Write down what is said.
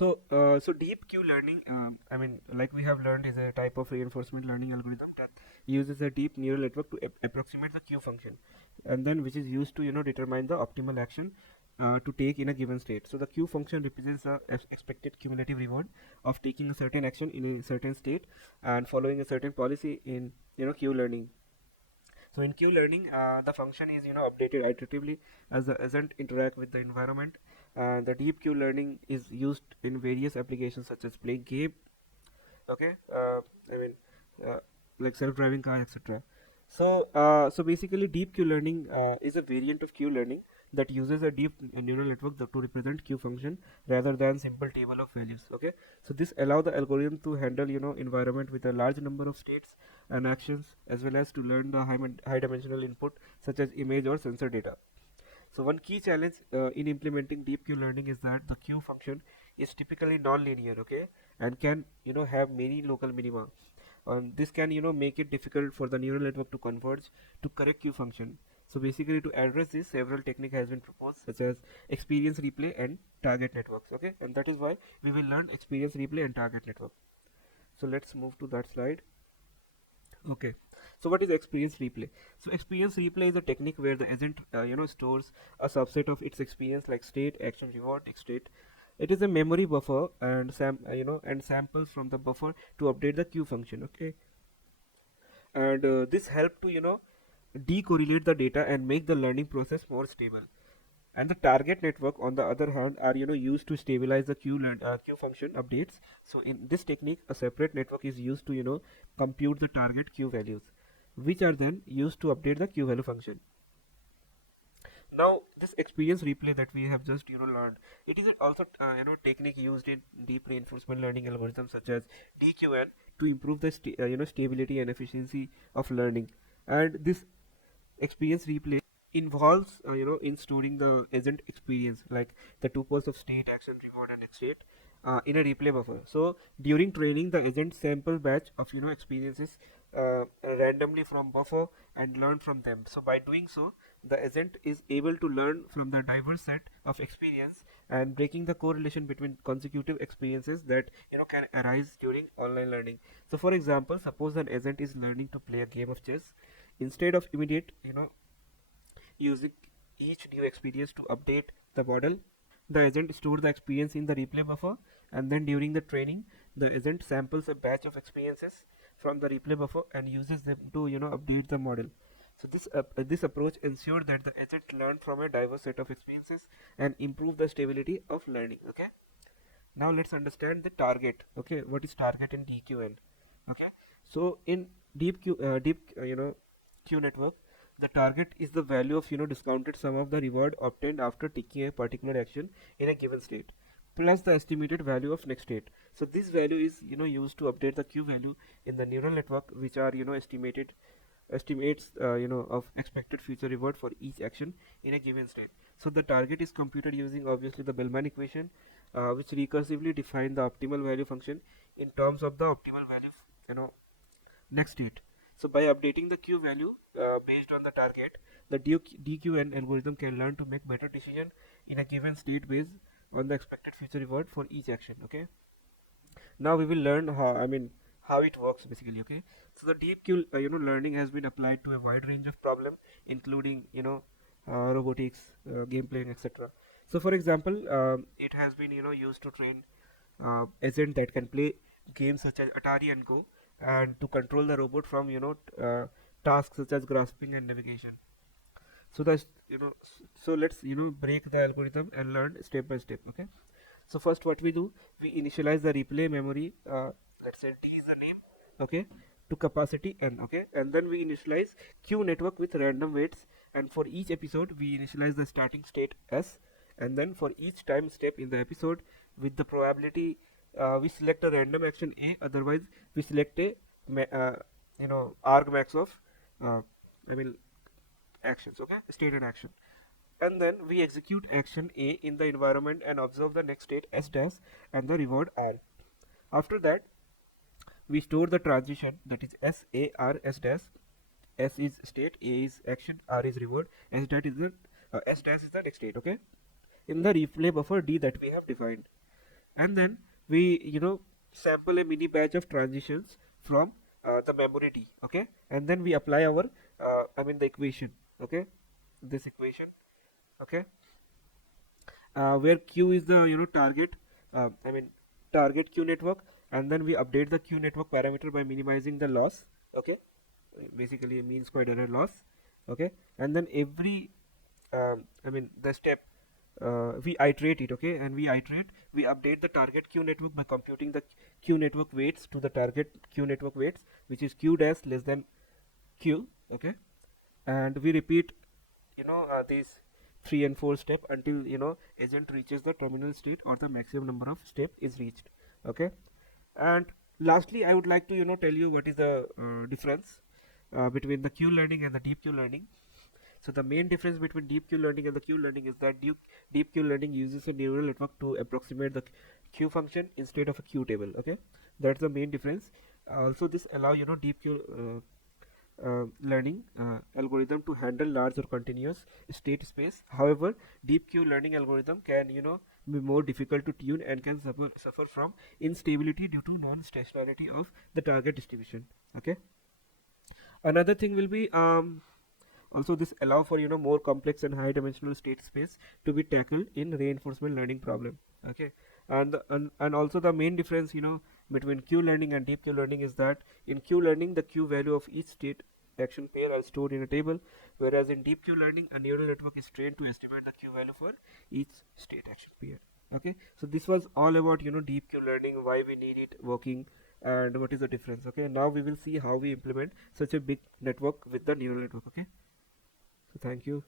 So deep Q learning, I mean, like we have learned, is a type of reinforcement learning algorithm that uses a deep neural network to approximate the Q function, and then which is used to determine the optimal action to take in a given state. So the Q function represents the expected cumulative reward of taking a certain action in a certain state and following a certain policy in Q learning. So in Q learning, the function is updated iteratively as the agent interact with the environment. And the deep Q learning is used in various applications such as playing game. Okay, I mean, uh, like self-driving car, etc. So basically, deep Q learning is a variant of Q learning that uses a deep neural network to represent Q function rather than simple table of values. Okay, so this allow the algorithm to handle environment with a large number of states and actions, as well as to learn the high dimensional input such as image or sensor data. So one key challenge in implementing deep Q learning is that the Q function is typically non-linear, okay, and can have many local minima. This can make it difficult for the neural network to converge to correct Q function. So basically, to address this, several techniques has been proposed, such as experience replay and target networks. Okay, and that is why we will learn experience replay and target network. So let's move to that slide. Okay, so what is experience replay? So experience replay is a technique where the agent stores a subset of its experience, like state, action, reward, state. It is a memory buffer and and samples from the buffer to update the Q function. Okay, and this help to decorrelate the data and make the learning process more stable. And the target network, on the other hand, are used to stabilize the Q function updates. So in this technique, a separate network is used to compute the target Q values, which are then used to update the Q value function. Now this experience replay that we have just learned, it is also technique used in deep reinforcement learning algorithms such as DQN to improve the stability and efficiency of learning. And this experience replay involves in storing the agent experience, like the two poles of state, action, reward, and state, in a replay buffer. So during training, the agent sample batch of experiences randomly from buffer and learn from them. So by doing so, the agent is able to learn from the diverse set of experience and breaking the correlation between consecutive experiences that can arise during online learning. So for example, suppose an agent is learning to play a game of chess. Instead of immediate using each new experience to update the model, the agent stores the experience in the replay buffer, and then during the training, the agent samples a batch of experiences from the replay buffer and uses them to update the model. So this approach ensures that the agent learn from a diverse set of experiences and improve the stability of learning. Okay. Now let's understand the target. Okay, what is target in DQN? Okay, so in deep Q network, the target is the value of discounted sum of the reward obtained after taking a particular action in a given state, plus the estimated value of next state. So this value is used to update the Q value in the neural network, which are estimates of expected future reward for each action in a given state. So the target is computed using obviously the Bellman equation, which recursively define the optimal value function in terms of the optimal value next state. So by updating the Q value based on the target, the DQN algorithm can learn to make better decision in a given state based on the expected future reward for each action. Okay, now we will learn how it works basically. Okay, so the deep Q learning has been applied to a wide range of problem, including robotics, gameplay, etc. So for example, it has been used to train agent that can play games such as Atari and Go, and to control the robot from tasks such as grasping and navigation. So that's so let's break the algorithm and learn step by step. Okay, so first what we do, we initialize the replay memory, let's say D is the name, okay, to capacity n. Okay, and then we initialize Q network with random weights, and for each episode we initialize the starting state S, and then for each time step in the episode with the probability, we select a random action A, otherwise we select a argmax of uh, I mean actions. Okay, stated action, and then we execute action A in the environment and observe the next state S dash and the reward R. After that, we store the transition, that is S A R S dash. S is state, A is action, R is reward, S dash is the next state. Okay, in the replay buffer D that we have defined. and then we sample a mini batch of transitions from the memory D, okay, and then we apply our the equation, okay, this equation, okay, where Q is the target, I mean target Q network, and then we update the Q network parameter by minimizing the loss, okay, basically mean squared error loss, okay, and then every the step we iterate it, okay, and we update the target Q network by computing the Q network weights to the target Q network weights, which is Q dash less than Q, okay, and we repeat these 3 and 4 step until agent reaches the terminal state or the maximum number of step is reached, okay. And lastly, I would like to tell you what is the difference between the Q learning and the deep Q learning. So the main difference between deep Q learning and the Q learning is that deep Q learning uses a neural network to approximate the Q function instead of a Q table, okay, that's the main difference. Also this allow deep Q learning algorithm to handle large or continuous state space. However, deep Q learning algorithm can be more difficult to tune and can suffer from instability due to non-stationarity of the target distribution, okay. Another thing will be also this allow for more complex and high dimensional state space to be tackled in reinforcement learning problem, okay. And also the main difference between Q learning and deep Q learning is that in Q learning the Q value of each state action pair are stored in a table, whereas in deep Q learning a neural network is trained to estimate the Q value for each state action pair, okay. So this was all about deep Q learning, why we need it working, and what is the difference, okay. Now we will see how we implement such a big network with the neural network, okay. So thank you.